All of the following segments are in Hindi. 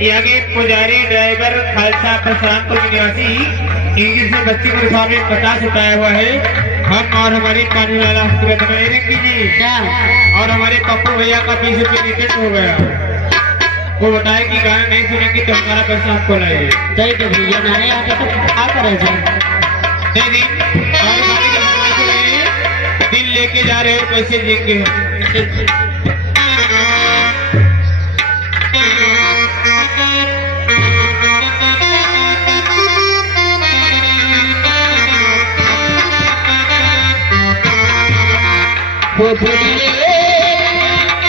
यहाँ के पुजारी ड्राइवर खालसा प्रशांतपुर निवासी इंग्लिश में बच्ची को हिसाब में 50 रुपया हुआ है। हम और हमारे पानी वाला कीजिए क्या और हमारे पप्पू भैया का 20 रुपये टिकट हो गया। वो बताए कि गाना नहीं सुनेंगे तो हमारा पैसा आपको लाइए। ठीक है भैया गाने आते तो क्या करे दिल लेके जा रहे हो पैसे देंगे। वो भूलिए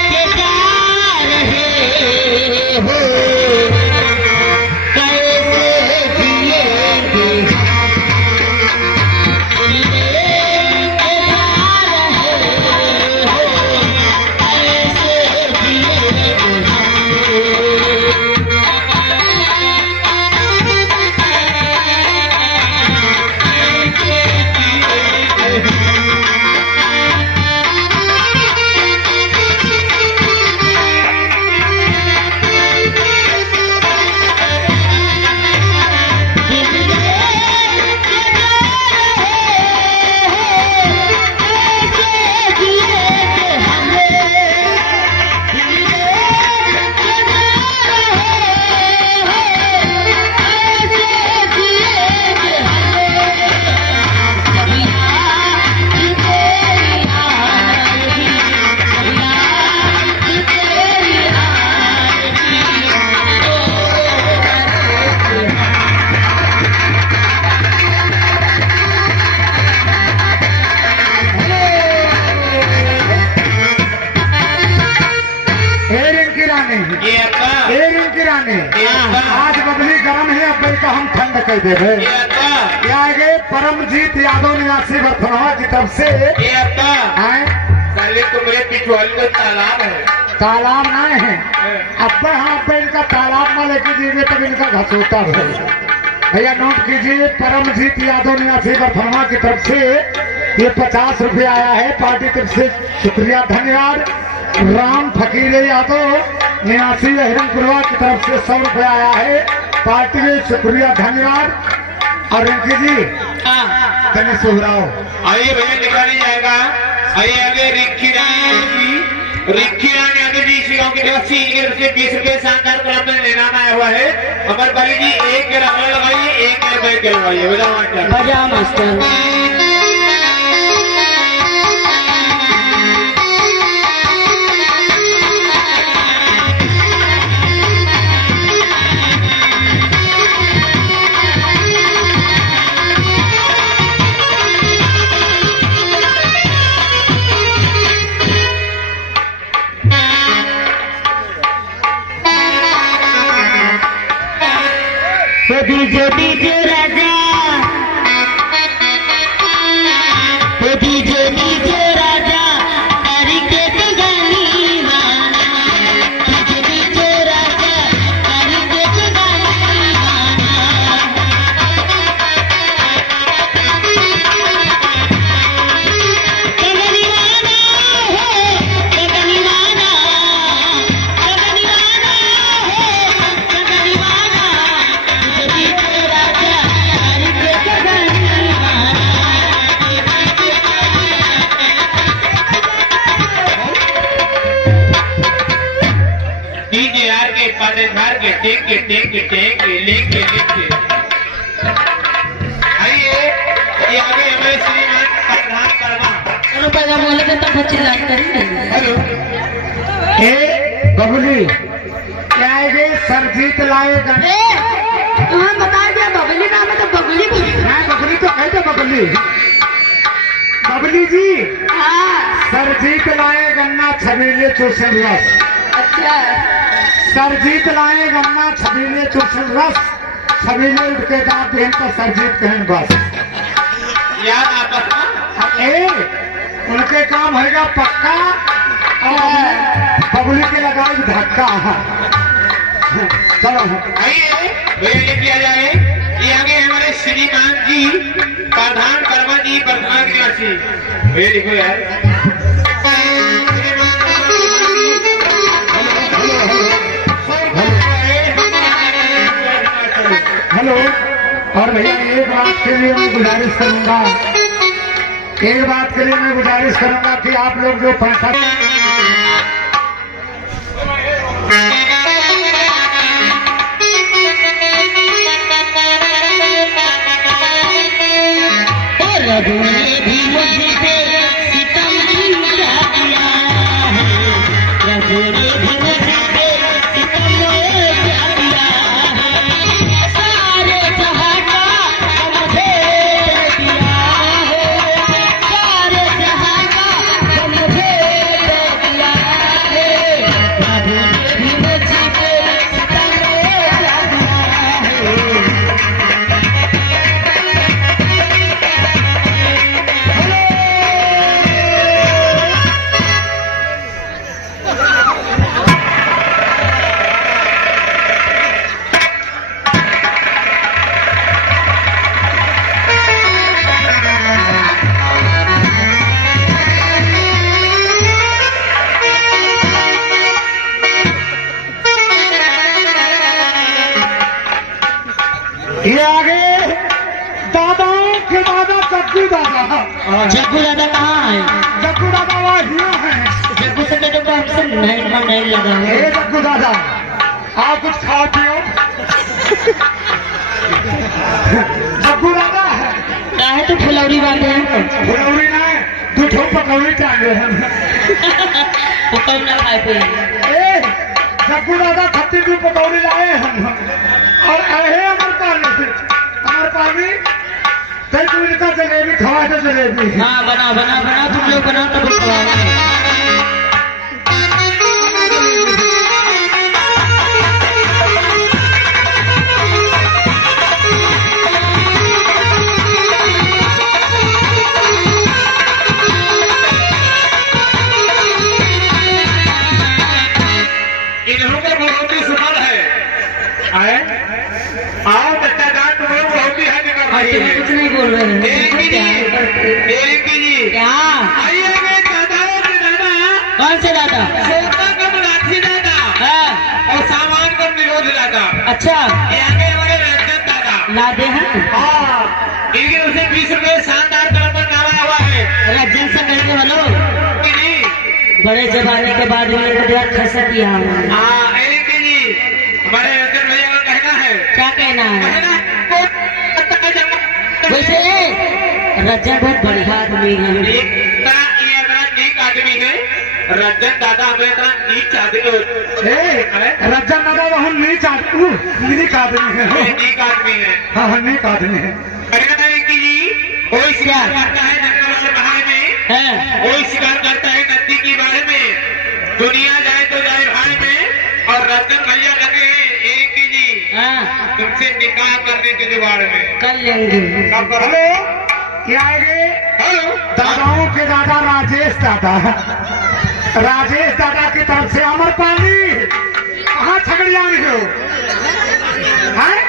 के जा रहे हो कैसे जिएंगे भूलिए के जा रहे हो कैसे जिएंगे आज बबली गरम है अब का हम ठंड कह दे क्या गए परमजीत यादव निवासी बर्थनवा की तरफ से तो मेरे पिछवाड़ी में तालाब है। तालाब नहीं है अब अब इनका तालाब में लेके जाइए तब इनका घसोता है। भैया नोट कीजिए परमजीत यादव निवासी बर्थनवा की तरफ से ये 50 रुपये आया है पार्टी तरफ से शुक्रिया धन्यवाद। राम फकीर यादव निवासी हिरनपुरवा की तरफ से 100 रुपये आया है पार्टी में शुक्रिया धन्यवाद। और रिंकी जी तने सुहराओ आइए भैया निकाली जाएगा। आइए आगे रिक्की रानी यादव जी इसी गाँव की निवासी से 20 रुपये शानदार कलाम में इनाम आया हुआ है। अमर बाली जी एक के रखना लगाइए एक के बैग के लगाइए बजा मास्टर। डीजे डीजे राजा डीजे डीजे राजा तारी के गानी माना डीजे डीजे राजा तारी के गानी माना गगनीवाना है गगनीवाना गगनीवाना है गगनीवाना आइए ये आगे हमारे श्रीमान प्रधान करवा पैसा बोले तो तब बच्चे लाइक करेंगे। हेलो बबली क्या है सरजीत लाएगा तुम्हें बता दिया बबली नाम है तो बबली बबली तो कहते बबली बबली जी सरजीत लाए गन्ना छबीले चूसन रस। अच्छा सरजीत लाए गन्ना छबीले चूसन रस छबीले उठ के दांत देन तो सरजीत कहन बस याद आपस उनके काम होगा पक्का और बबली के लगाए धक्का। चलो आइए भैया लिया जाए ये आगे हमारे श्रीमान जी प्रधान कर्मा जी वर्तमान निवासी भैया लिखो यार। और भैया एक बात के लिए मैं गुजारिश करूंगा, एक बात के लिए मैं गुजारिश करूंगा कि आप लोग जो पैसा भी मुझे पे सितम क्या किया है, रघु ने भी मुझे पे सितम क्या किया है, सारे जहां का मुझे दे दिया है, सारे जहां का मुझे दे दिया है, रघु ने भी मुझे पे सितम क्या किया है। ये आगे दादाओं के दादा जग्गू दादा, जग्गू दादा कहाँ है? जग्गू दादा वहाँ हिया है। जग्गू से तो हमसे नहीं लगा है। ए जग्गू दादा आप कुछ खाओ पियो। जग्गू दादा है क्या है तो फुलौरी बांधे हैं, फुलौरी ना है, दो ठो पकौड़ी टांगे हैं। वो कब ना खाए पे ए जग्गू दादा 32 पकौड़ी लाए हम और आए अमर पानी कई दूरी का जलेबी खवा दे जलेबी। हाँ बना बना बना तुम लोग बना तब खवाना। इन्हों का बहुत ही सुमन है। आए आओ बच्चा दांत तो बहुत ही है निकल रही है। कुछ नहीं बोल रहे हैं। जी क्या आइए दादा दादा कौन से दादा? सोता का मराठी दादा हाँ और सामान का निरोध दादा। अच्छा ये आगे हमारे रंजन दादा लादे हैं। हाँ इनके उसे 20 रुपए शानदार कलम पर नामा हुआ है। रज्जन से करके बोलो जी बड़े जमाने के बाद में बहुत खसा किया हमने। हाँ एक जी हमारे रंजन भैया का कहना है। क्या कहना है? कहना वैसे रज्जन बहुत बढ़िया आदमी है। ये इतना नीक आदमी है। रंजन दादा हमें इतना नीच आदमी रज्जन दादा तो हम नीच आदमी है। नीक आदमी है। हाँ हाँ नीक आदमी है। कहना है कि जी कोई शिकार करता है जंगल से बाहर में, हैं? कोई शिकार करता है नदी की बाढ़ में, दुनिया जाए तो जाए भाई में, और रंजन भैया लगे हैं एक ही जी हाँ तुमसे निकाह करने के जुगाड़ में। कर लेंगे। हेलो क्या आगे हेलो दादाओं के दादा राजेश दादा, राजेश दादा की तरफ से अमर पाली कहाँ छगड़िया में हो? हैं?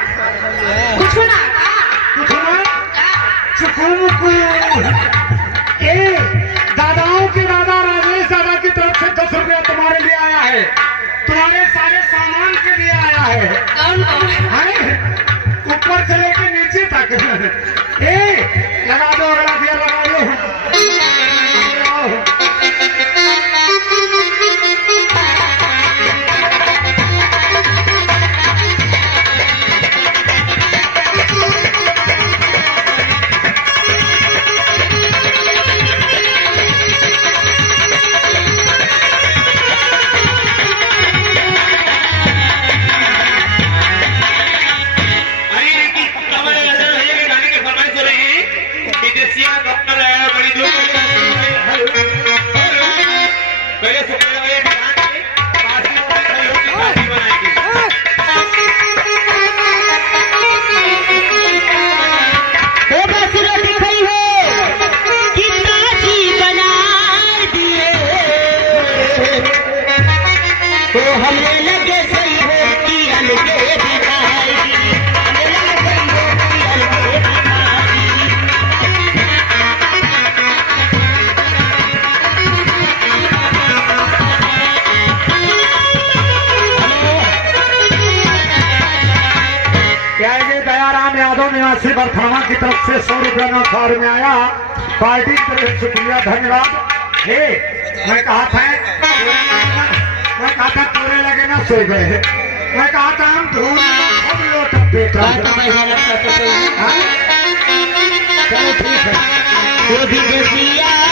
कुछ ना कुछ ना चुकुमुकु। ए दादाओं के दादा राजेश दादा की तरफ से 10 रुपया तुम्हारे लिए आया है, तुम्हारे सारे सामान के लिए आया है। कौन हैं? ऊपर से लेके नीचे तक। ए लगा दो अगला दिया लगा दो। निवासी बर्थमा की तरफ से 100 रुपया नोट फार में आया। पार्टी की तरफ से शुक्रिया धन्यवाद। हे मैं कहा था पूरे लगे ना सो गए। मैं कहा था हम धूल सब लोटा बेटा। तो चलो ठीक है।